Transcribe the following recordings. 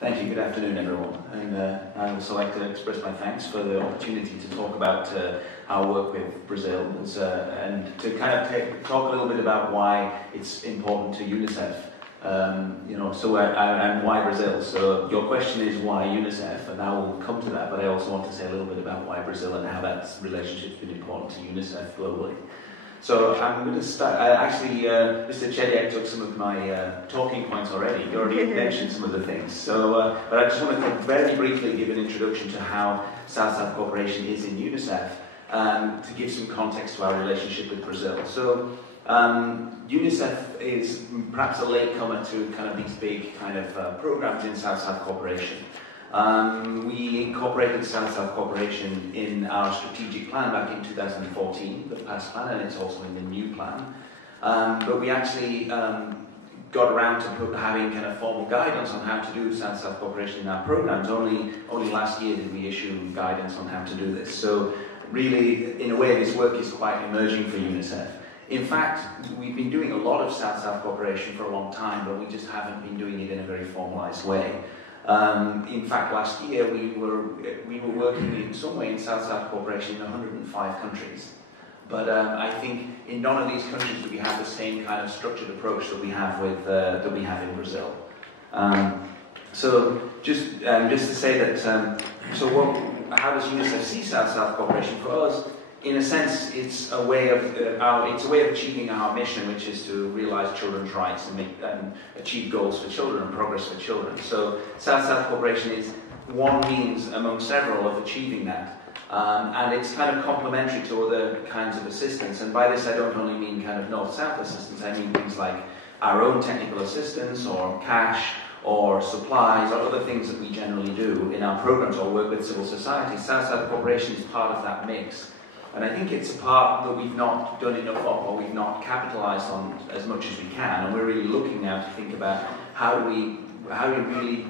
Thank you. Good afternoon, everyone. And I'd also like to express my thanks for the opportunity to talk about our work with Brazil and to kind of talk a little bit about why it's important to Unicef. And why Brazil. So your question is why Unicef, and I will come to that, but I also want to say a little bit about why Brazil and how that relationship's been important to Unicef globally. So I'm going to start, Mr. Chediak took some of my talking points already. He already mentioned some of the things. So, but I just want to very briefly give an introduction to how South-South cooperation is in Unicef, to give some context to our relationship with Brazil. So, Unicef is perhaps a latecomer to kind of these big kind of programs in South-South cooperation. We incorporated South-South cooperation in our strategic plan back in 2014, the past plan, and it's also in the new plan. But we actually got around to having kind of formal guidance on how to do South-South cooperation in our programs. Only last year did we issue guidance on how to do this. So really, in a way, this work is quite emerging for Unicef. In fact, we've been doing a lot of South-South cooperation for a long time, but we just haven't been doing it in a very formalized way. In fact, last year we were working in some way in South-South cooperation in 105 countries. But I think in none of these countries do we have the same kind of structured approach that we have in Brazil. So just to say that, how does Unicef see South-South cooperation? For us, in a sense, it's a way of achieving our mission, which is to realize children's rights and achieve goals for children and progress for children. So South-South cooperation is one means among several of achieving that. And it's kind of complementary to other kinds of assistance. And by this I don't only mean kind of North-South assistance, I mean things like our own technical assistance or cash or supplies or other things that we generally do in our programs or work with civil society. South-South cooperation is part of that mix. And I think it's a part that we've not done enough of, or we've not capitalized on as much as we can. And we're really looking now to think about how do we really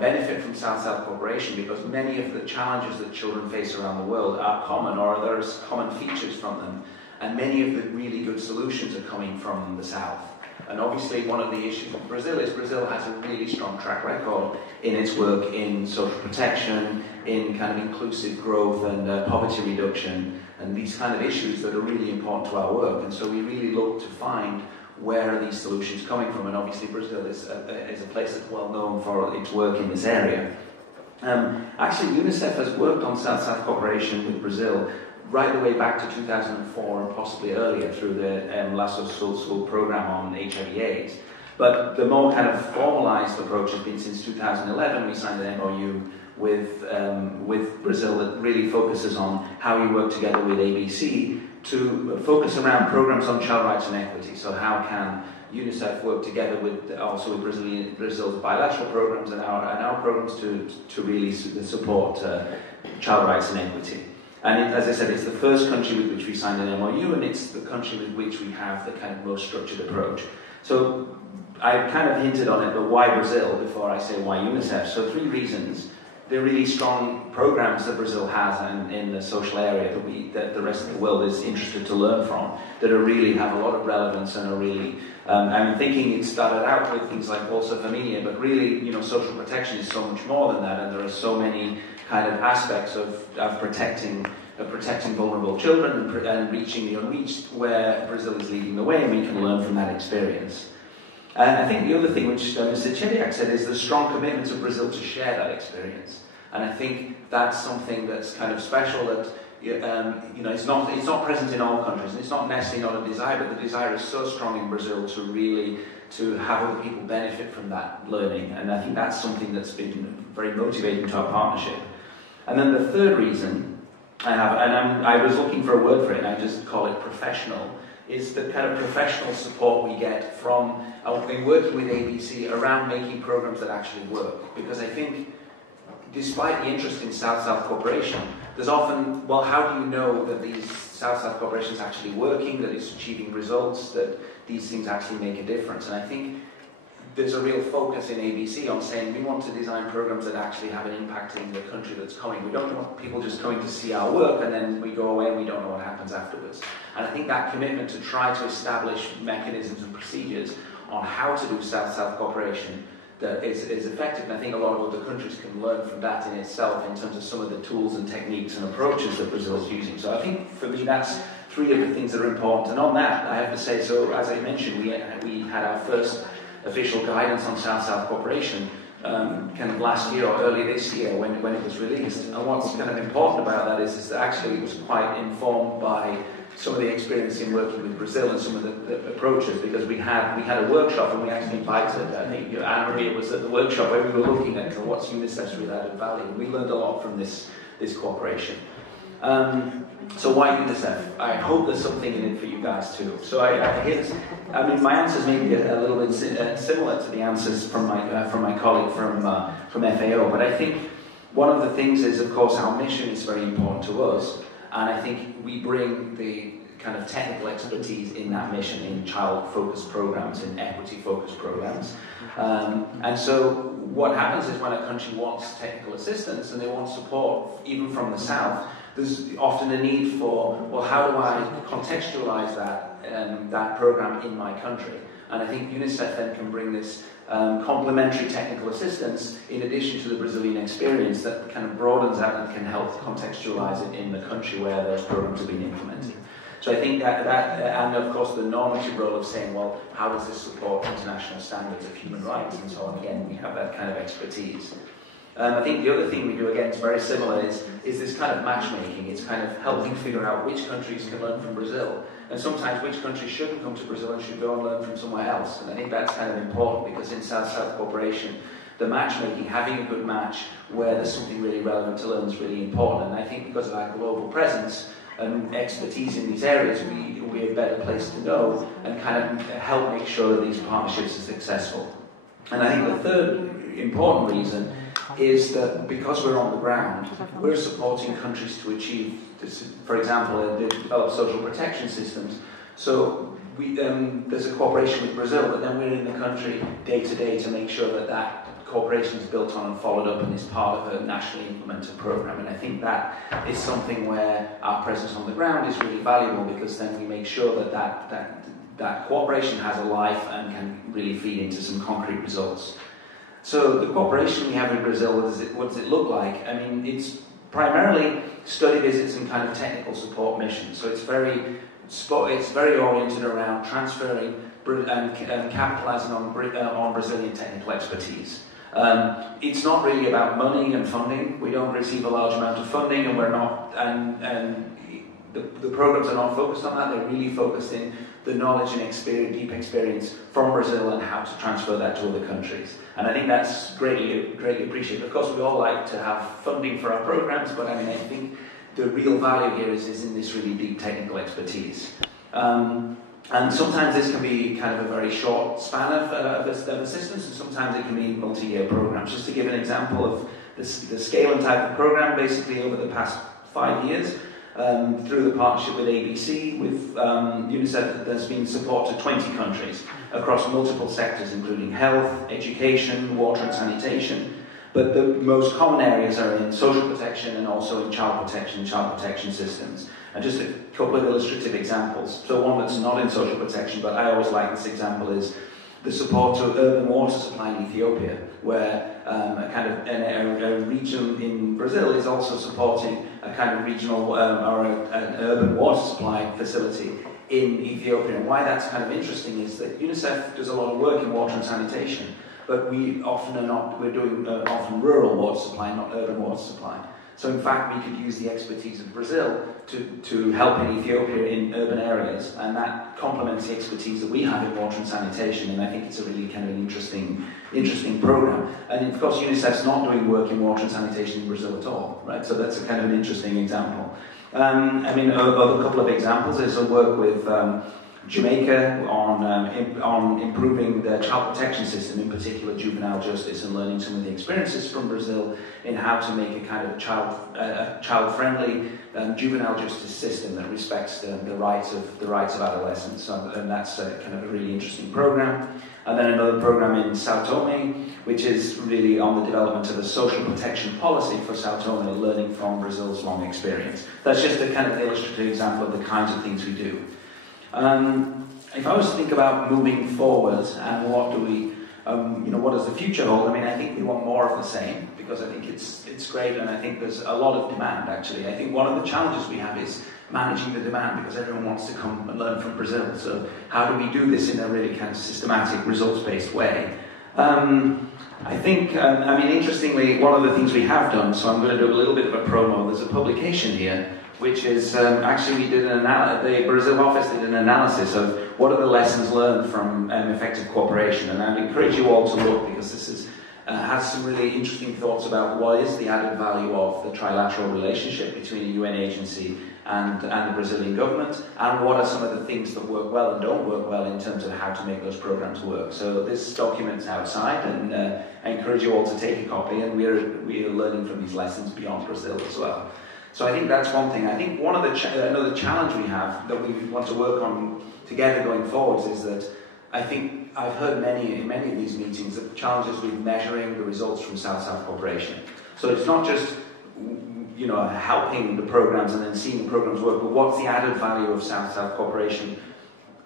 benefit from South-South cooperation, because many of the challenges that children face around the world are common, or there's common features from them. And many of the really good solutions are coming from the South. And obviously one of the issues with Brazil is Brazil has a really strong track record in its work in social protection, in kind of inclusive growth and poverty reduction, and these kind of issues that are really important to our work. And so we really look to find where are these solutions coming from, and obviously Brazil is a place that's well known for its work in this area. Actually, UNICEF has worked on South-South cooperation with Brazil right the way back to 2004 and possibly earlier through the Laços Sul program on HIV/AIDS. But the more kind of formalized approach has been since 2011. We signed an MOU with Brazil that really focuses on how we work together with ABC to focus around programs on child rights and equity. So how can UNICEF work together with Brazil's bilateral programs and our programs to really support child rights and equity. And as I said, it's the first country with which we signed an MOU, and it's the country with which we have the kind of most structured approach. So I kind of hinted on it, but why Brazil before I say why UNICEF? So 3 reasons. The really strong programs that Brazil has in the social area that the rest of the world is interested to learn from, that really have a lot of relevance and are really, I'm thinking it started out with things like Bolsa Familia, but really, social protection is so much more than that, and there are so many kind of aspects of protecting vulnerable children and reaching the unreached, where Brazil is leading the way, and we can learn from that experience. I think the other thing which Mr. Chediak said is the strong commitment of Brazil to share that experience. And I think that's something that's kind of special, that it's not present in all countries, and it's not necessarily not a desire, but the desire is so strong in Brazil to have other people benefit from that learning. And I think that's something that's been very motivating to our partnership. And then the third reason I was looking for a word for it, and I just call it professional, is the kind of professional support we get from working with ABC around making programs that actually work. Because I think, despite the interest in South-South cooperation, there's often, well, how do you know that these South-South cooperation is actually working, that it's achieving results, that these things actually make a difference? And I think there's a real focus in ABC on saying we want to design programs that actually have an impact in the country that's coming. We don't want people just coming to see our work and then we go away and we don't know what happens afterwards. And I think that commitment to try to establish mechanisms and procedures on how to do South-South cooperation that is effective, and I think a lot of other countries can learn from that in itself in terms of some of the tools and techniques and approaches that Brazil is using. So I think for me that's three of the things that are important. And on that, I have to say, so as I mentioned, we had our first official guidance on South-South cooperation kind of last year or early this year when it was released. And what's kind of important about that is that actually it was quite informed by some of the experience in working with Brazil and some of the approaches, because we had a workshop and we actually invited, I think Anna Maria was at the workshop where we were looking at what's UNICEF's real added value, and we learned a lot from this cooperation. So why UNICEF? I hope there's something in it for you guys too. So I hear this. I mean, my answers may be a little bit similar to the answers from my colleague from FAO, but I think one of the things is, of course, our mission is very important to us, and I think we bring the kind of technical expertise in that mission in child-focused programs, in equity-focused programs. And so what happens is when a country wants technical assistance and they want support, even from the South, there's often a need for, well, how do I contextualize that program in my country? And I think UNICEF then can bring this complementary technical assistance in addition to the Brazilian experience that kind of broadens out and can help contextualize it in the country where those programs are being implemented. So I think that and of course the normative role of saying, well, how does this support international standards of human rights and so on? Again, we have that kind of expertise. I think the other thing we do, again, is very similar, is this kind of matchmaking. It's kind of helping figure out which countries can learn from Brazil, and sometimes which countries shouldn't come to Brazil and should go and learn from somewhere else. And I think that's kind of important, because in South-South cooperation, the matchmaking, having a good match where there's something really relevant to learn is really important. And I think because of our global presence and expertise in these areas, we're better placed to know and kind of help make sure that these partnerships are successful. And I think the third important reason is that because we're on the ground, we're supporting countries to achieve this, for example, develop social protection systems. So there's a cooperation with Brazil, but then we're in the country day to day to make sure that cooperation is built on and followed up and is part of a nationally implemented program. And I think that is something where our presence on the ground is really valuable, because then we make sure that cooperation has a life and can really feed into some concrete results. So the cooperation we have with Brazil, what does it look like? I mean, it's primarily study visits and kind of technical support missions. So it's very oriented around transferring and capitalizing on Brazilian technical expertise. It's not really about money and funding. We don't receive a large amount of funding, and we're not, and the programs are not focused on that. They're really focused in the knowledge and experience, deep experience from Brazil, and how to transfer that to other countries. And I think that's greatly appreciated. Of course, we all like to have funding for our programs, but I mean, I think the real value here is in this really deep technical expertise. And sometimes this can be kind of a very short span of assistance, and sometimes it can be multi-year programs. Just to give an example of the scale and type of program, basically over the past 5 years, through the partnership with ABC, with UNICEF, there's been support to 20 countries across multiple sectors, including health, education, water and sanitation. But the most common areas are in social protection and also in child protection systems. And just a couple of illustrative examples. So one that's not in social protection, but I always like this example, is the support to urban water supply in Ethiopia, where a region in Brazil is also supporting a kind of regional or an urban water supply facility in Ethiopia. And why that's kind of interesting is that UNICEF does a lot of work in water and sanitation, but we're doing often rural water supply, not urban water supply. So in fact, we could use the expertise of Brazil to help in Ethiopia in urban areas, and that complements the expertise that we have in water and sanitation, and I think it's a really kind of an interesting program. And of course, UNICEF's not doing work in water and sanitation in Brazil at all, right? So that's a kind of an interesting example. I mean, a couple of examples is a work with Jamaica on improving the child protection system, in particular juvenile justice, and learning some of the experiences from Brazil in how to make a kind of child-friendly juvenile justice system that respects the rights of adolescents. And that's kind of a really interesting program. And then another program in Sao Tome, which is really on the development of a social protection policy for Sao Tome, learning from Brazil's long experience. That's just a kind of illustrative example of the kinds of things we do. If I was to think about moving forward and what do we what does the future hold? I mean, I think we want more of the same, because I think it's great, and I think there's a lot of demand, actually. I think one of the challenges we have is managing the demand, because everyone wants to come and learn from Brazil. So how do we do this in a really kind of systematic, results-based way? I think, interestingly, one of the things we have done, so I'm going to do a little bit of a promo, there's a publication here, which is, actually we did the Brazil office did an analysis of what are the lessons learned from effective cooperation, and I'd encourage you all to look, because this has some really interesting thoughts about what is the added value of the trilateral relationship between a UN agency and the Brazilian government, and what are some of the things that work well and don't work well in terms of how to make those programs work. So this document's outside, and I encourage you all to take a copy, and we are learning from these lessons beyond Brazil as well. So I think that's one thing. I think one of another challenge we have that we want to work on together going forwards is that I think I've heard in many of these meetings the challenges with measuring the results from South-South cooperation. So it's not just helping the programs and then seeing the programs work, but what's the added value of South-South cooperation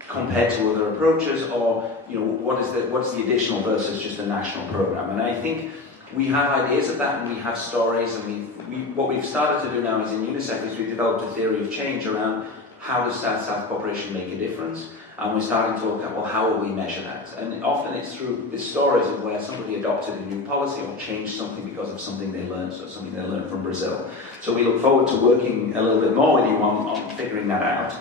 compared to other approaches, or what's the additional versus just a national program? And I think we have ideas of that, and we have stories, and what we've started to do now is in Unicef is we've developed a theory of change around how does South-South cooperation make a difference, and we're starting to look at, well, how will we measure that? And often it's through the stories of where somebody adopted a new policy or changed something because of something they learned, so something they learned from Brazil. So we look forward to working a little bit more with you on figuring that out.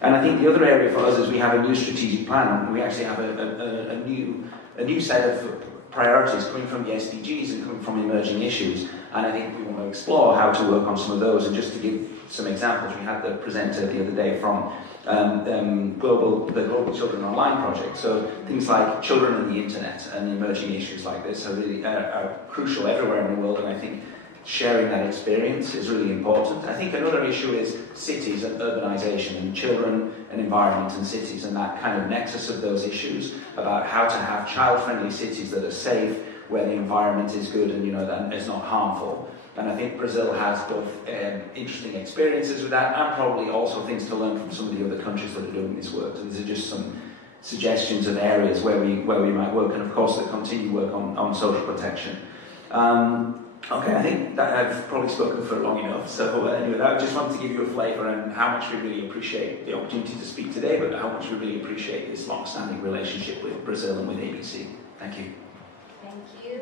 And I think the other area for us is we have a new strategic plan, and we actually have a new set of priorities coming from the SDGs and coming from emerging issues, and I think we want to explore how to work on some of those. And just to give some examples, we had the presenter the other day from the Global Children Online project. So things like children and the internet and emerging issues like this are really crucial everywhere in the world, and I think sharing that experience is really important. I think another issue is cities and urbanization, and children and environment and cities, and that kind of nexus of those issues about how to have child-friendly cities that are safe, where the environment is good and that is not harmful. And I think Brazil has both interesting experiences with that, and probably also things to learn from some of the other countries that are doing this work. So these are just some suggestions of areas where we might work, and of course the continued work on social protection. Okay, I think that I've probably spoken for long enough. So anyway, I just wanted to give you a flavour on how much we really appreciate the opportunity to speak today, but how much we really appreciate this long-standing relationship with Brazil and with ABC. Thank you. Thank you.